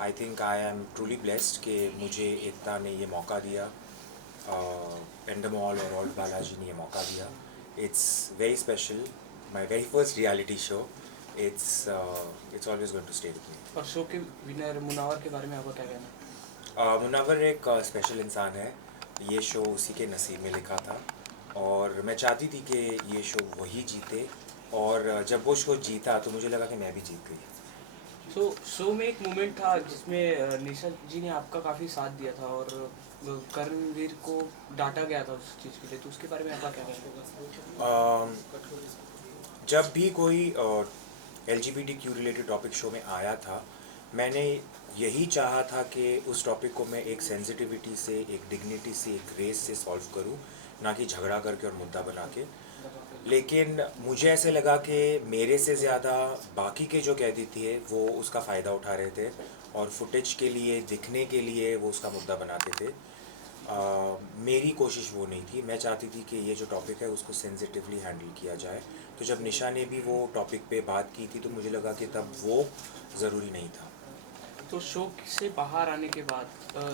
I think I am truly blessed कि मुझे एकता ने ये मौका दिया, एंडमॉल और ओल्ड बालाजी ने ये मौका दिया. It's very special, my very first reality show. It's always going to stay with me. और शो के विनर मुनावर के बारे में आपका क्या कहना है? मुनव्वर एक स्पेशल इंसान है. ये शो उसी के नसीब में लिखा था और मैं चाहती थी कि ये शो वही जीते, और जब वो शो जीता तो मुझे लगा कि मैं भी जीत गई. तो शो में एक मोमेंट था जिसमें निशा जी ने आपका काफ़ी साथ दिया था और कर्णवीर को डांटा गया था उस चीज़ के लिए, तो उसके बारे में आपका क्या कहना है? अम, जब भी कोई LGBTQ रिलेटेड टॉपिक शो में आया था, मैंने यही चाहा था कि उस टॉपिक को मैं एक सेंसिटिविटी से, एक डिग्निटी से, एक ग्रेस से सॉल्व करूं, ना कि झगड़ा करके और मुद्दा बना के. लेकिन मुझे ऐसे लगा कि मेरे से ज़्यादा बाकी के जो कैदी थे वो उसका फ़ायदा उठा रहे थे और फुटेज के लिए, दिखने के लिए वो उसका मुद्दा बनाते थे. मेरी कोशिश वो नहीं थी. मैं चाहती थी कि ये जो टॉपिक है उसको सेंसिटिवली हैंडल किया जाए. तो जब निशा ने भी वो टॉपिक पे बात की थी तो मुझे लगा कि तब वो ज़रूरी नहीं था. तो शो से बाहर आने के बाद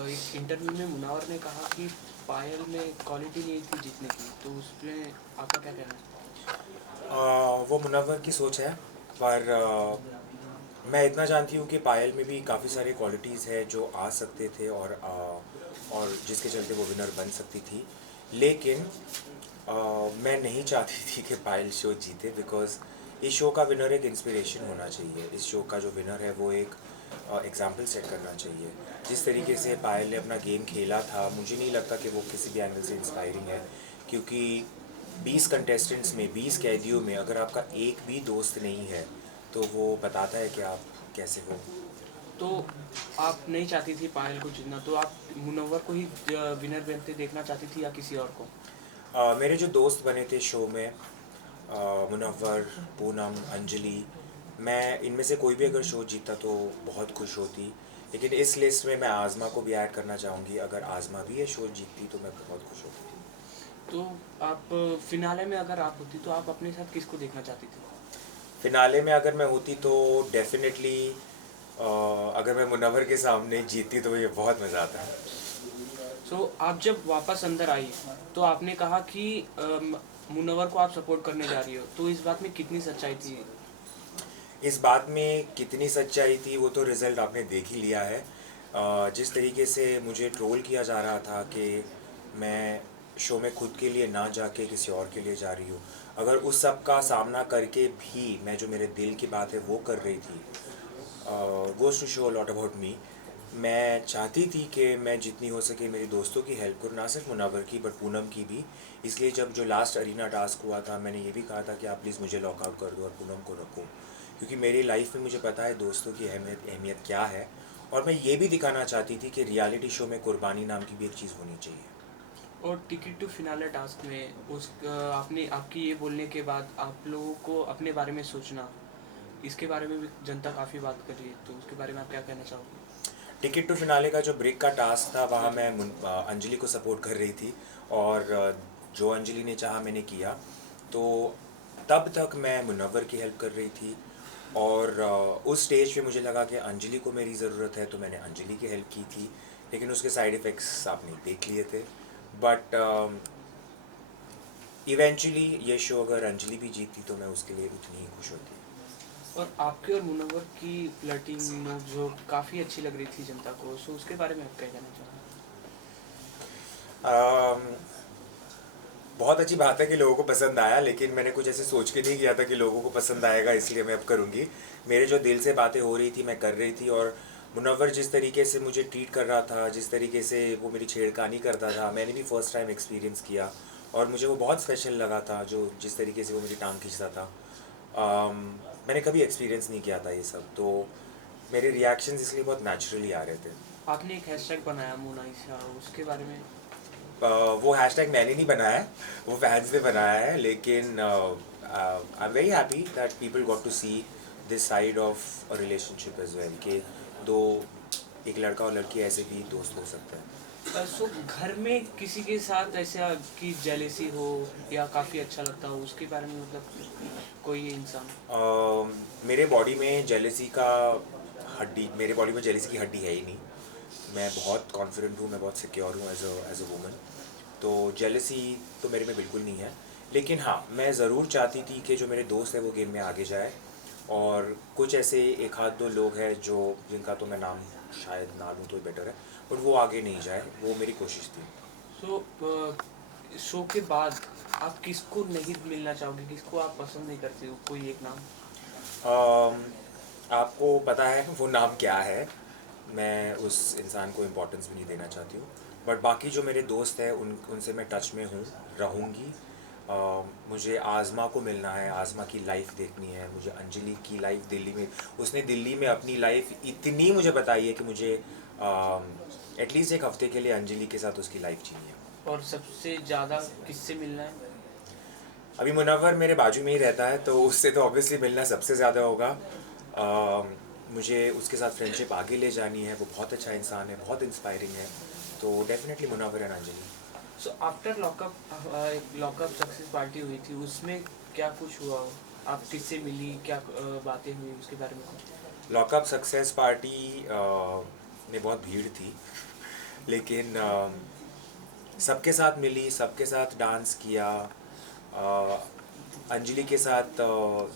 एक इंटरव्यू में मुनावर ने कहा कि पायल में क्वालिटी नहीं थी जीतने की, तो उसमें आपका क्या कहना है? वो मुनव्वर की सोच है, पर मैं इतना जानती हूँ कि पायल में भी काफ़ी सारी क्वालिटीज़ है जो आ सकते थे और जिसके चलते वो विनर बन सकती थी. लेकिन मैं नहीं चाहती थी कि पायल शो जीते, बिकॉज़ इस शो का विनर एक इंस्पिरेशन होना चाहिए. इस शो का जो विनर है वो एक एग्ज़ाम्पल सेट करना चाहिए. जिस तरीके से पायल ने अपना गेम खेला था, मुझे नहीं लगता कि वो किसी भी एंगल से इंस्पायरिंग है, क्योंकि 20 कंटेस्टेंट्स में, 20 कैदियों में अगर आपका एक भी दोस्त नहीं है तो वो बताता है कि आप कैसे हो. तो आप नहीं चाहती थी पायल को जीतना, तो आप मुनव्वर को ही विनर बनते देखना चाहती थी या किसी और को? मेरे जो दोस्त बने थे शो में, मुनव्वर, पूनम, अंजलि, मैं इनमें से कोई भी अगर शो जीता तो बहुत खुश होती. लेकिन इस लिस्ट में मैं आज़मा को भी ऐड करना चाहूँगी. अगर आज़मा भी ये शो जीतती तो मैं बहुत खुश होती. तो आप फिनाले में अगर आप होती तो आप अपने साथ किसको देखना चाहती थी? फिनाले में अगर मैं होती तो डेफिनेटली, अगर मैं मुनव्वर के सामने जीतती तो ये बहुत मज़ा आता. आप जब वापस अंदर आई तो आपने कहा कि मुनव्वर को आप सपोर्ट करने जा रही हो, तो इस बात में कितनी सच्चाई थी? इस बात में कितनी सच्चाई थी वो तो रिज़ल्ट आपने देख ही लिया है. जिस तरीके से मुझे ट्रोल किया जा रहा था कि मैं शो में खुद के लिए ना जाके किसी और के लिए जा रही हूँ, अगर उस सब का सामना करके भी मैं जो मेरे दिल की बात है वो कर रही थी, goes to show lot about me. मैं चाहती थी कि मैं जितनी हो सके मेरी दोस्तों की हेल्प करूँ, ना सिर्फ मुनव्वर की बट पूनम की भी. इसलिए जब जो लास्ट अरीना टास्क हुआ था, मैंने ये भी कहा था कि आप प्लीज़ मुझे लॉकआउट कर दो और पूनम को रखो, क्योंकि मेरी लाइफ में मुझे पता है दोस्तों की अहमियत क्या है. और मैं ये भी दिखाना चाहती थी कि रियलिटी शो में कुर्बानी नाम की भी एक चीज़ होनी चाहिए. और टिकट टू फिनाले टास्क में आपने आपकी ये बोलने के बाद आप लोगों को अपने बारे में सोचना, इसके बारे में भी जनता काफ़ी बात कर रही है, तो उसके बारे में आप क्या कहना चाहोगे? टिकट टू फिनाले का जो ब्रेक का टास्क था वहाँ मैं अंजलि को सपोर्ट कर रही थी, और जो अंजलि ने चाहा मैंने किया. तो तब तक मैं मुनव्वर की हेल्प कर रही थी, और उस स्टेज पे मुझे लगा कि अंजलि को मेरी ज़रूरत है तो मैंने अंजलि की हेल्प की थी. लेकिन उसके साइड इफ़ेक्ट्स आपने देख लिए थे. बट इवेंचुअली ये शो अगर अंजलि भी जीतती तो मैं उसके लिए उतनी ही खुश होती. और आपके और मुनव्वर की फ्लर्टिंग नोक-झोंक काफ़ी अच्छी लग रही थी जनता को, सो उसके बारे में आप क्या कहना चाहोगे? बहुत अच्छी बात है कि लोगों को पसंद आया, लेकिन मैंने कुछ ऐसे सोच के नहीं किया था कि लोगों को पसंद आएगा, इसलिए मैं अब करूँगी. मेरे जो दिल से बातें हो रही थी मैं कर रही थी, और मुनव्वर जिस तरीके से मुझे ट्रीट कर रहा था, जिस तरीके से वो मेरी छेड़खानी करता था, मैंने भी फर्स्ट टाइम एक्सपीरियंस किया और मुझे वो बहुत स्पेशल लगा था. जो जिस तरीके से वो मेरी टांग खींचता था, मैंने कभी एक्सपीरियंस नहीं किया था ये सब. तो मेरे रिएक्शंस इसलिए बहुत नेचुरली आ रहे थे. आपने एक हैशटैग बनाया मोनालिसा, उसके बारे में? वो हैशटैग मैंने नहीं बनाया है, वो फैंस ने बनाया है. लेकिन I am very happy that people got to see this side of a relationship as well, कि दो एक लड़का और लड़की ऐसे भी दोस्त हो सकते हैं. घर में किसी के साथ ऐसा कि जेलेसी हो या काफ़ी अच्छा लगता हो, उसके बारे में मतलब कोई इंसान? मेरे बॉडी में जेलसी का हड्डी, मेरे बॉडी में जेलसी की हड्डी है ही नहीं। मैं बहुत कॉन्फिडेंट हूँ, मैं बहुत सिक्योर हूँ एज अ वूमन। तो जेलसी तो मेरे में बिल्कुल नहीं है। लेकिन हाँ, मैं ज़रूर चाहती थी कि जो मेरे दोस्त हैं वो गेम में आगे जाए, और कुछ ऐसे एक आध दो लोग हैं जो जिनका तो मैं नाम शायद ना लूँ तो बेटर है, बट वो आगे नहीं जाए, वो मेरी कोशिश थी। सो शो के बाद आप किसको नहीं मिलना चाहोगे, किसको आप पसंद नहीं करते हो, कोई एक नाम? अम, आपको पता है वो नाम क्या है, मैं उस इंसान को इम्पोर्टेंस भी नहीं देना चाहती हूँ। बट बाकी जो मेरे दोस्त हैं उनसे मैं टच में हूँ, रहूँगी। मुझे आज़मा को मिलना है, आज़मा की लाइफ देखनी है, मुझे अंजलि की लाइफ दिल्ली में, उसने दिल्ली में अपनी लाइफ इतनी मुझे बताई है कि मुझे एटलीस्ट एक हफ्ते के लिए अंजलि के साथ उसकी लाइफ जीनी है। और सबसे ज़्यादा किससे मिलना है? अभी मुनव्वर मेरे बाजू में ही रहता है, तो उससे तो ऑब्वियसली मिलना सबसे ज़्यादा होगा। मुझे उसके साथ फ्रेंडशिप आगे ले जानी है, वो बहुत अच्छा इंसान है, बहुत इंस्पायरिंग है, तो definitely Munawar and Anjali. So after lockup success party हुई थी, उसमें क्या कुछ हुआ? आप किससे मिली, क्या बातें हुई उसके बारे में कुछ? लॉकअप सक्सेस पार्टी में बहुत भीड़ थी, लेकिन सबके साथ मिली, सबके साथ डांस किया। अंजलि के साथ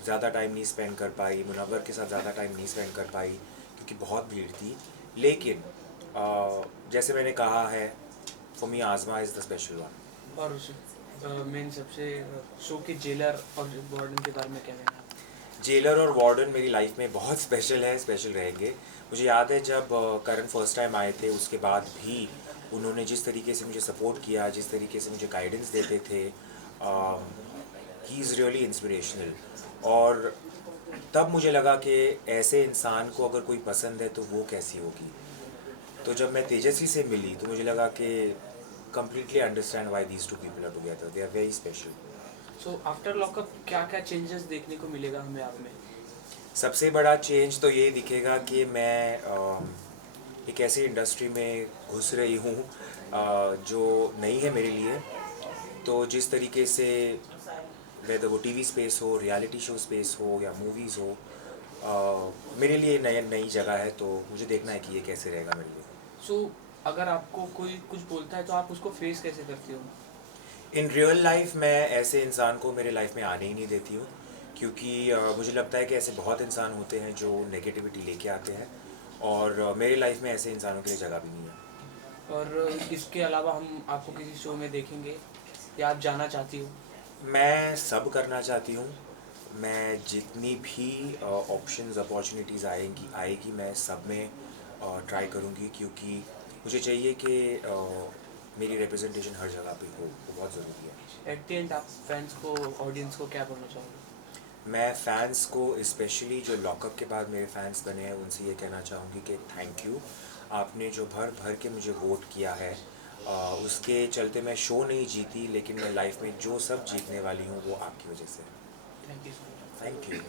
ज़्यादा टाइम नहीं स्पेंड कर पाई, मुनव्वर के साथ ज़्यादा टाइम नहीं स्पेंड कर पाई क्योंकि बहुत भीड़ थी। लेकिन जैसे मैंने कहा है, फॉर मी आज़मा इज़ द स्पेशल वन। और उस मेन सबसे शो के जेलर और वार्डन के बारे में क्या कहना है? जेलर और वार्डन मेरी लाइफ में बहुत स्पेशल है, स्पेशल रहेंगे। मुझे याद है जब करण फर्स्ट टाइम आए थे, उसके बाद भी उन्होंने जिस तरीके से मुझे सपोर्ट किया, जिस तरीके से मुझे गाइडेंस देते थे, ही इज़ रियली इंस्पिरेशनल। और तब मुझे लगा कि ऐसे इंसान को अगर कोई पसंद है तो वो कैसी होगी। तो जब मैं तेजस्वी से मिली तो मुझे लगा कि completely understand why these two people are together. They are very special. So after lockup क्या क्या चेंजेस देखने को मिलेगा हमें आप में? सबसे बड़ा चेंज तो ये दिखेगा कि मैं एक ऐसी इंडस्ट्री में घुस रही हूँ जो नई है मेरे लिए। तो जिस तरीके से वेदर वो टीवी स्पेस हो, रियलिटी शो स्पेस हो या मूवीज़ हो, मेरे लिए नई जगह है, तो मुझे देखना है कि ये कैसे रहेगा मेरे लिए। सो अगर आपको कोई कुछ बोलता है तो आप उसको फेस कैसे करते हो? इन रियल लाइफ मैं ऐसे इंसान को मेरे लाइफ में आने ही नहीं देती हूँ, क्योंकि मुझे लगता है कि ऐसे बहुत इंसान होते हैं जो नेगेटिविटी लेके आते हैं, और मेरे लाइफ में ऐसे इंसानों के लिए जगह भी नहीं है। और इसके अलावा हम आपको किसी शो में देखेंगे या आप जाना चाहती हो? मैं सब करना चाहती हूँ। मैं जितनी भी ऑप्शंस अपॉर्चुनिटीज़ आएगी मैं सब में ट्राई करूँगी, क्योंकि मुझे चाहिए कि मेरी रिप्रेजेंटेशन हर जगह पे हो, वो बहुत ज़रूरी है। एट द एंड आप फैंस को, ऑडियंस को क्या बोलना चाहोगे? मैं फ़ैन्स को, स्पेशली जो लॉकअप के बाद मेरे फ़ैन्स बने हैं, उनसे ये कहना चाहूँगी कि थैंक यू। आपने जो भर भर के मुझे वोट किया है, उसके चलते मैं शो नहीं जीती, लेकिन मैं लाइफ में जो सब जीतने वाली हूँ वो आपकी वजह से। Thank you so much. Thank you.